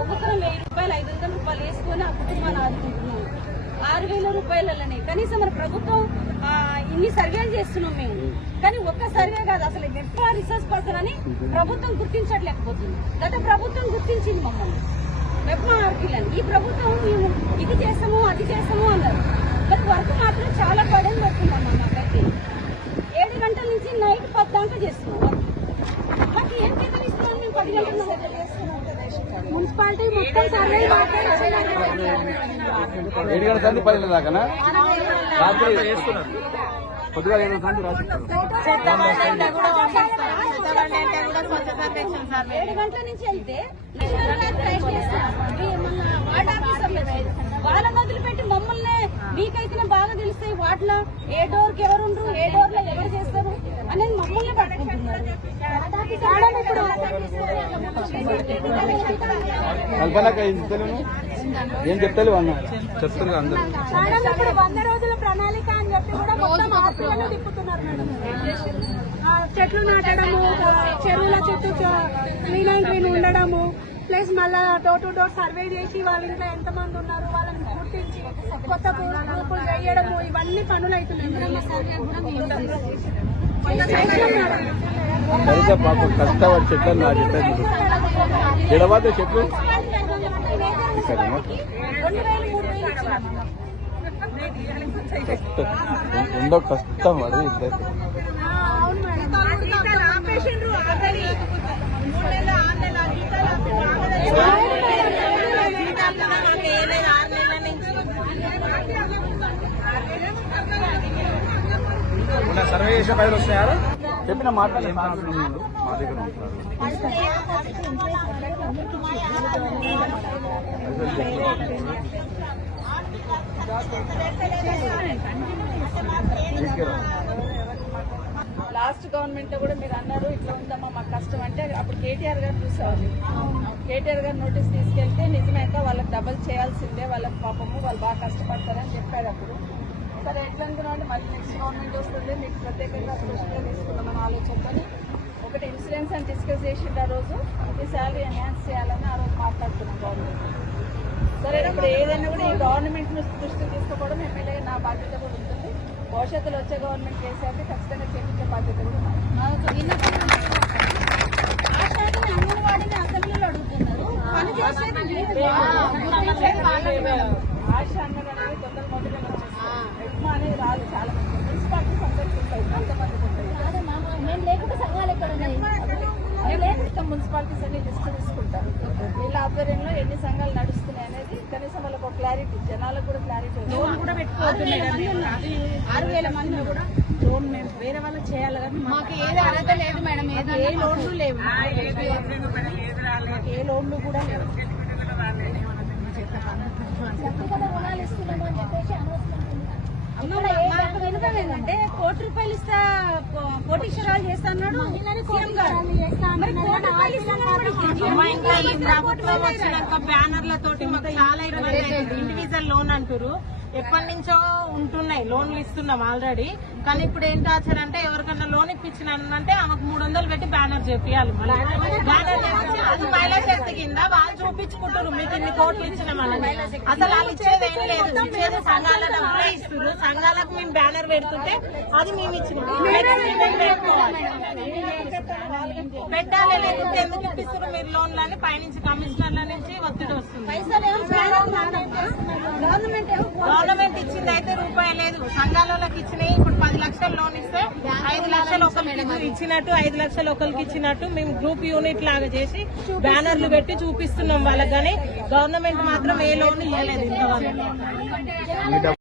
ఒక్కొక్కరు 1000 రూపాయలు 500 రూపాయలు వేసుకొని ఆ కుటుంబాన్ని ఆదుకుంటున్నాం. 6000 రూపాయలనే కనీసం మన ప్రభుత్వం ఇన్ని సర్వేలు చేస్తున్నాం మేము, కానీ ఒక్క సర్వే కాదు అసలు మెప్మా రీసెర్చ్ పర్సన్ అని ప్రభుత్వం గుర్తించట్లేకపోతుంది. గత ప్రభుత్వం గుర్తించింది మమ్మల్ని మెప్మా ఆర్కిలని. ఈ ప్రభుత్వం మేము ఇది చేస్తాము అది చేస్తాము అన్నారు, కానీ వర్క్ మాత్రం చాలా పడని పడుతుందమ్మా. మాకైతే 7 గంటల నుంచి నైట్ 10 దాకా చేస్తున్నాం. మాకు ఏం వేతనం ఇస్తున్నాం మేము? 10 గంటల మున్సిపాలిటీ మొత్తం సర్వే 7 గంటల నుంచి 10 గంటల దాకా రాత్రి చేస్తున్నారు. కొద్దిగా 7 గంటల నుంచి 7 గంటల నుంచి వెళ్తే వార్డ్ ఆఫీసర్లు వాళ్ళ మొదలుపెట్టి మమ్మల్ని మీకైతేనే బాగా తెలుస్తాయి వాటిలో ఏ డోర్కి ఎవరు ఉండరు, ఏ డోర్ లో ఎవరు చేస్తారు అనేది మమ్మల్ని పట్టుకుంటున్నారు. ఏం చెప్తారు చెప్తారు అందరూ 100 రోజుల ప్రణాళిక అని చెప్పి కూడా మొత్తం ఆస్తులను తిప్పుతున్నారు మేడం. చెట్లు నాటడము, చెరువుల చుట్టూ క్లీన్ అండ్ క్లీన్ ఉండడము, ప్లస్ మళ్ళా డోర్ టు డోర్ సర్వే చేసి వాళ్ళ ఇంట్లో ఎంతమంది ఉన్నారు వాళ్ళని గుర్తించి కొత్త గ్రూపులు వేయడము, ఇవన్నీ పనులు అవుతున్నాయి. కష్టపడి చెట్లు నాటి ఎడవాత చెట్లు ఎంతో కష్టం అది ఇద్దరు. సర్వే చేసే పైలు వస్తున్నాయా చెప్పిన మాట్లాడే మా దగ్గర లాస్ట్ గవర్నమెంట్ లో కూడా మీరు అన్నారు ఇట్లా ఉందమ్మా మాకు కష్టం అంటే అప్పుడు కేటీఆర్ గారు చూసేవాళ్ళు. కేటీఆర్ గారు నోటీస్ తీసుకెళ్తే నిజమేక వాళ్ళకి డబల్ చేయాల్సిందే, వాళ్ళకి పాపము వాళ్ళు బాగా కష్టపడతారని చెప్పారు అప్పుడు. సరే ఎట్లా అనుకున్నామంటే మళ్ళీ నెక్స్ట్ గవర్నమెంట్ వస్తుంది మీకు ప్రత్యేకంగా స్పెషల్గా తీసుకున్నామని ఆలోచనతో ఒకటి ఇన్సూరెన్స్ అని డిస్కస్ చేసిండు ఆ రోజు. ఈ శాలరీ ఎన్హాన్స్ చేయాలని ఆ రోజు మాట్లాడుతున్నాం గవర్నమెంట్. సరే ఇప్పుడు ఏదైనా కూడా ఈ గవర్నమెంట్ దృష్టికి తీసుకోవడం ఎమ్మెల్యే నా బాధ్యత కూడా ఉంటుంది. భవిష్యత్తులో వచ్చే గవర్నమెంట్ చేసేది ఖచ్చితంగా చేయించే బాధ్యత కూడా అంగన్వాడీని అసెంబ్లీలో అడుగుతున్నారు. ఆశ అన్నది అనేది తొందర మొదటిగా వచ్చేస్తుంది. ఎట్మా అనేది రాదు, చాలా మంది మున్సిపాలిటీ సందర్భం ఉంటాయి, కొంతమందికి ఉంటాయి. మేము లేకుండా సంఘాలు ఎక్కడ ఉన్నాయి? మున్సిపాలిటీస్ అన్ని లిస్ట్ తీసుకుంటారు. వీళ్ళ ఆధ్వర్యంలో ఎన్ని సంఘాలు నడుస్తున్నాయి అనేది కనీసం వాళ్ళకి ఒక క్లారిటీ, జనాలకు కూడా క్లారిటీ. లోన్ కూడా పెట్టుకోవద్దు, 6000 మంది కూడా లోన్ మేము వేరే వాళ్ళకి చేయాలి కానీ మాకు ఏది అర్హత లేదు మేడం. ఏ లోన్లు లేవు, ఏ లోన్లు కూడా లేవు. రుణాలు ఇస్తున్నాము అని చెప్పేసి మాకు వినడం ఏంటంటే ₹1,00,00,000 ఇస్తా కోటీశ్వరాలు చేస్తా అన్నాడు సీఎం గారు. ప్రభుత్వం వచ్చినాక బ్యానర్లతోటి మాకు చాలా ఇబ్బంది అయింది. ఇండివిజువల్ లోన్ అంటారు, ఎప్పటి నుంచో ఉంటున్నాయి, లోన్లు ఇస్తున్నాం ఆల్రెడీ. కానీ ఇప్పుడు ఏంటి ఆచారంటే ఎవరికన్నా లోన్ ఇప్పించినంటే ఆమెకు 300 పెట్టి బ్యానర్ చేపియాలి. బ్యానర్ చేపించి అది మహిళా శక్తి కింద వాళ్ళు చూపించుకుంటారు మీకు ఇన్ని కోట్లు ఇచ్చినామని. అసలు వాళ్ళు ఇచ్చేది ఏం లేదు, ఇచ్చేది సంఘాల డబ్బులే ఇస్తున్నారు. సంఘాలకు మేము బ్యానర్ పెడుతుంటే అది మేము ఇచ్చినాం పెట్టాలి, లేకుంటే ఎందుకు ఇప్పిస్తారు మీరు లోన్లు అని పైనుంచి కమిషనర్ల నుంచి ఒత్తిడి వస్తుంది. గవర్నమెంట్ ఇచ్చింది అయితే రూపాయి లేదు, సంఘాలకి ఇచ్చినాయి. ఇప్పుడు 10 లక్షలు లోన్ ఇస్తే 5 లక్షలు ఒకరికి ఇచ్చినట్టు, 5 లక్షలు ఒకరికి ఇచ్చినట్టు మేము గ్రూప్ యూనిట్ లాగా చేసి బ్యానర్లు పెట్టి చూపిస్తున్నాం వాళ్ళకి. కానీ గవర్నమెంట్ మాత్రం ఏ లోన్ ఇవ్వలేదు ఇంతవరకు.